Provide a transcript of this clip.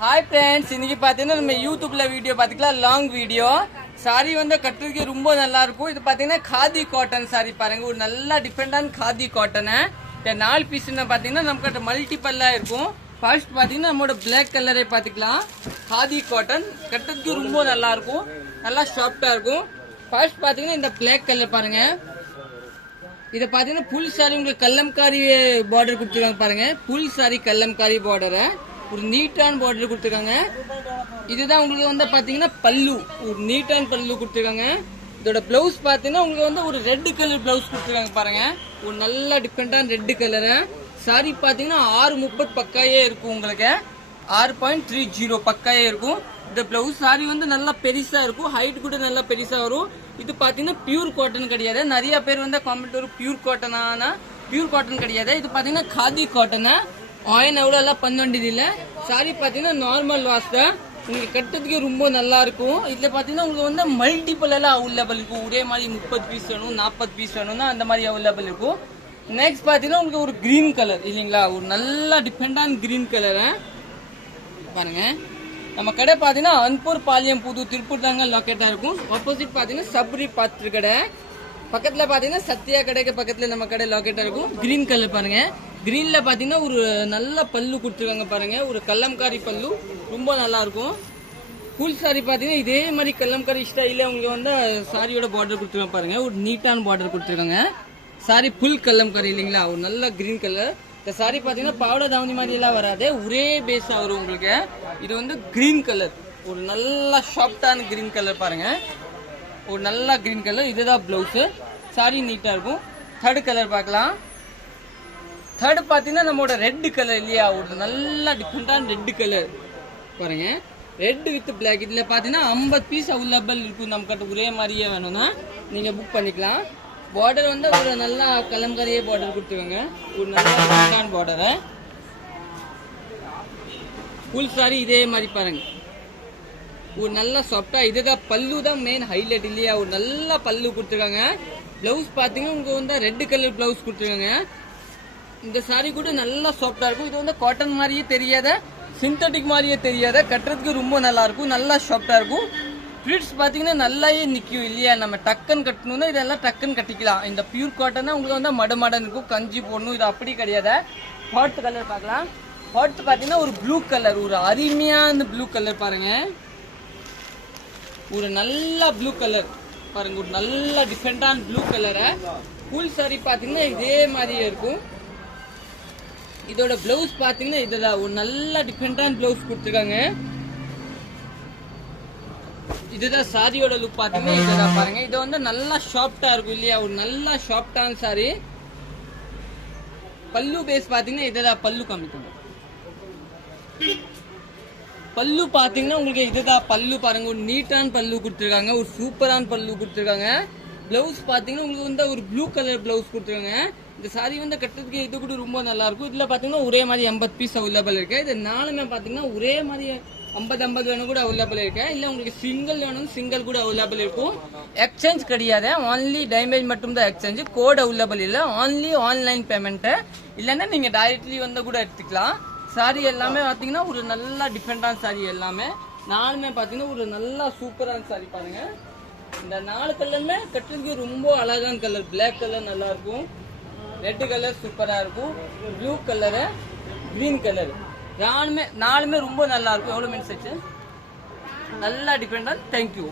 hi friends இன்னைக்கு பாத்தீங்கன்னா நம்ம யூடியூப்ல வீடியோ பாத்தீங்களா லாங் வீடியோ சாரி வந்து கட்டுறதுக்கு ரொம்ப நல்லா இருக்கும் இது பாத்தீங்கன்னா खादी காட்டன் சாரி பாருங்க ஒரு நல்ல டிஃபரெண்டான खादी காட்டன் இந்த நாலு பீஸ்னா பாத்தீங்கன்னா நமக்கு மல்டிபிளா இருக்கும் ஃபர்ஸ்ட் பாத்தீங்கன்னா நம்மோட Black கலரை பாத்துக்கலாம் खादी காட்டன் கட்டுறதுக்கு ரொம்ப நல்லா இருக்கும் நல்லா சாஃப்ட்டா இருக்கும் ஃபர்ஸ்ட் பாத்தீங்கன்னா இந்த Black கலர் பாருங்க இத பாத்தீங்கன்னா ஃபுல் சாரி உங்களுக்கு கல்லம்காரி பார்டர் கொடுத்திருக்காங்க பாருங்க ஃபுல் சாரி கல்லம்காரி பார்டர் ஒரு நீட்டான பார்டர் கொடுத்திருக்காங்க இதுதான் உங்களுக்கு வந்து பாத்தீங்கன்னா பல்லு ஒரு நீட்டான பல்லு கொடுத்திருக்காங்க இதோட ப்ளவுஸ் பாத்தீங்கன்னா உங்களுக்கு வந்து ஒரு ரெட் கலர் ப்ளவுஸ் கொடுத்திருக்காங்க பாருங்க ஒரு நல்ல டிஃபரெண்டான ரெட் கலர் சாரி பாத்தீங்கன்னா 630 பக்காயே இருக்கும் உங்களுக்கு 6.30 பக்காயே இருக்கும் இந்த ப்ளவுஸ் சாரி வந்து நல்லா பெருசா இருக்கும் ஹைட் கூட நல்லா பெருசா வரும் இது பாத்தீங்கன்னா பியூர் காட்டன் கிடையாது நிறைய பேர் வந்து காமெண்ட் வரும் பியூர் காட்டன் கிடையாது இது பாத்தீங்கன்னா खादी காட்டன் ஆயின் அவ்வளோ எல்லாம் பண்ண வேண்டியது இல்லை சாரி பார்த்தீங்கன்னா நார்மல் வாஷ் தான் உங்களுக்கு கட்டுறதுக்கு ரொம்ப நல்லா இருக்கும் இதில் பார்த்தீங்கன்னா உங்களுக்கு வந்து மல்டிபிள் எல்லாம் அவைலபிள் இருக்கும் ஒரே மாதிரி 30 பீஸ் வேணும் 40 பீஸ் வேணும்னா அந்த மாதிரி அவைலபிள் இருக்கும் நெக்ஸ்ட் பார்த்தீங்கன்னா உங்களுக்கு ஒரு கிரீன் கலர் இல்லைங்களா ஒரு நல்ல டிஃபரெண்டான கிரீன் கலரை பாருங்க நம்ம கடை பார்த்தீங்கன்னா அன்பூர் பாளையம் புது திருப்பூர் தாங்க லொக்கேட்டாக இருக்கும் ஆப்போசிட் பார்த்தீங்கன்னா சப்ரி பாத்திர கடை பக்கத்தில் பார்த்தீங்கன்னா சத்யா கடைக்கு பக்கத்தில் நம்ம கடை லொக்கேட்டாக இருக்கும் கிரீன் கலர் பாருங்க கிரீன்ல பாத்தீங்கன்னா ஒரு நல்ல பல்லு கொடுத்துருக்காங்க பாருங்க ஒரு கல்லம்காரி பல்லு ரொம்ப நல்லா இருக்கும் ஃபுல் சாரி பாத்தீங்கன்னா இதே மாதிரி கல்லம்காரி ஸ்டைல உங்களுக்கு வந்து சாரியோட பார்டர் கொடுத்துருக்காங்க பாருங்க ஒரு நீட்டான பார்டர் கொடுத்துருக்காங்க சாரி ஃபுல் கல்லம்காரி இல்லைங்களா ஒரு நல்ல கிரீன் கலர் இந்த சாரி பாத்தீங்கன்னா பாவடை தாவணி மாதிரி எல்லாம் வராது ஒரே பேஸா வரும் உங்களுக்கு இது வந்து கிரீன் கலர் ஒரு நல்ல சாஃப்டான கிரீன் கலர் பாருங்க ஒரு நல்ல கிரீன் கலர் இதுதான் பிளவுஸ் சாரி நீட்டா இருக்கும் தேர்ட் கலர் பார்க்கலாம் थर्ड பாத்தீங்கன்னா நம்மோட ரெட் கலர் இல்லையா ஒரு நல்ல டிஃபரெண்டான ரெட் கலர் பாருங்க ரெட் வித் Black இதுல பாத்தீங்கன்னா 50 பீஸ் அவைலபிள் இருக்கும் நமக்கு ஒரே மாதிரியே வேணும்னா நீங்க புக் பண்ணிக்கலாம் பார்டர் வந்து ஒரு நல்ல கலம்காரியே பார்டர் கொடுத்துருக்காங்க ஒரு நல்ல டிஃபரெண்டான பார்டர் ஃபுல் சாரி இதே மாதிரி பாருங்க ஒரு நல்ல சாஃப்டா இதுதான் பல்லு தான் மெயின் ஹைலைட் இல்லையா ஒரு நல்ல பல்லு கொடுத்துருக்காங்க பிளவுஸ் பாத்தீங்கன்னா உங்களுக்கு வந்து ரெட் கலர் பிளவுஸ் கொடுத்துருக்காங்க இந்த சாரி கூட நல்லா சாஃப்டா இருக்கும் இது வந்து காட்டன் மாதிரியே தெரியாத சிந்தட்டிக் மாதிரியே தெரியாத கட்டுறதுக்கு ரொம்ப நல்லா இருக்கும் நல்லா சாஃப்டா இருக்கும் ஃபிளிட்ஸ் பாத்தீங்கன்னா நல்லாயே நிக்கும் இல்லையா நம்ம டக்கன் கட்டணும்னா இதெல்லாம் டக்கன் கட்டிக்கலாம் இந்த பியூர் காட்டன் உங்களுக்கு வந்து மடமடன் இருக்கும் கஞ்சி போடணும் இது அப்படி கிடையாது ஹாட் கலர் பார்க்கலாம் ஹாட் பாத்தீங்கன்னா ஒரு ப்ளூ கலர் ஒரு அருமையான ப்ளூ கலர் பாருங்க ஒரு நல்ல ப்ளூ கலர் பாருங்க ஒரு நல்ல டிஃபரெண்டான ப்ளூ கலரை ஃபுல் சாரி பாத்தீங்கன்னா இதே மாதிரியே இருக்கும் இதோட பிளவுஸ் பாத்தீங்கன்னா இதுதான் ஒரு நல்ல டிஃபரெண்டான பிளவுஸ் கொடுத்துருக்காங்க இதுதான் சாரியோட லுக் பாத்தீங்கன்னா இதுதான் பாருங்க இது வந்து நல்லா சாஃப்டா இருக்கும் இல்லையா ஒரு நல்ல சாஃப்டான சாரி பல்லு பேஸ் பாத்தீங்கன்னா இதுதான் பல்லு காமிக்கும் பல்லு பாத்தீங்கன்னா உங்களுக்கு இதுதான் பல்லு பாருங்க ஒரு நீட்டான பல்லு கொடுத்துருக்காங்க ஒரு சூப்பரான பல்லு கொடுத்துருக்காங்க பிளவுஸ் பாத்தீங்கன்னா உங்களுக்கு வந்து ஒரு ப்ளூ கலர் பிளவுஸ் கொடுத்துருக்காங்க இந்த சாரி வந்து கட்டுறதுக்கு இது கூட ரொம்ப நல்லா இருக்கும் இதுல பாத்தீங்கன்னா ஒரே மாதிரி 50 பீஸ் அவைலபிள் இருக்கு இது நாலுமே பாத்தீங்கன்னா ஒரே மாதிரி 50 வேணும் கூட அவைலபிள் இருக்கு இல்ல உங்களுக்கு சிங்கிள் வேணும் சிங்கிள் கூட அவைலபிள் இருக்கும் எக்ஸ்சேஞ்ச் கிடையாது ஒன்லி டேமேஜ் மட்டும் தான் எக்ஸ்சேஞ்ச் கோட் அவைலபிள் இல்ல ஒன்லி ஆன்லைன் பேமெண்ட் இல்லன்னா நீங்க டைரக்ட்லி வந்து கூட எடுத்துக்கலாம் சாரி எல்லாமே பாத்தீங்கன்னா ஒரு நல்ல டிஃபரெண்டான சாரி எல்லாமே நாலுமே பாத்தீங்கன்னா ஒரு நல்ல சூப்பரான சாரி பாருங்க இந்த நாலு கலருமே கட்டுறதுக்கு ரொம்ப அழகான கலர் Black கலர் நல்லா இருக்கும் ரெட் கலர் சூப்பரா இருக்கும் ப்ளூ கலரு கிரீன் கலர் நாலுமே ரொம்ப நல்லா இருக்கும் எவ்வளவு மினிட்ஸ் ஆச்சு நல்லா டிஃபரெண்டா தேங்க்யூ